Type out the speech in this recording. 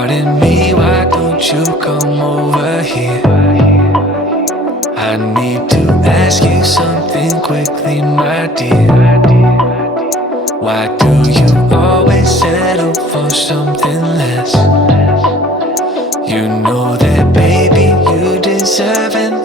Pardon me, why don't you come over here? I need to ask you something quickly, my dear. Why do you always settle for something less? You know that, baby, you deserve an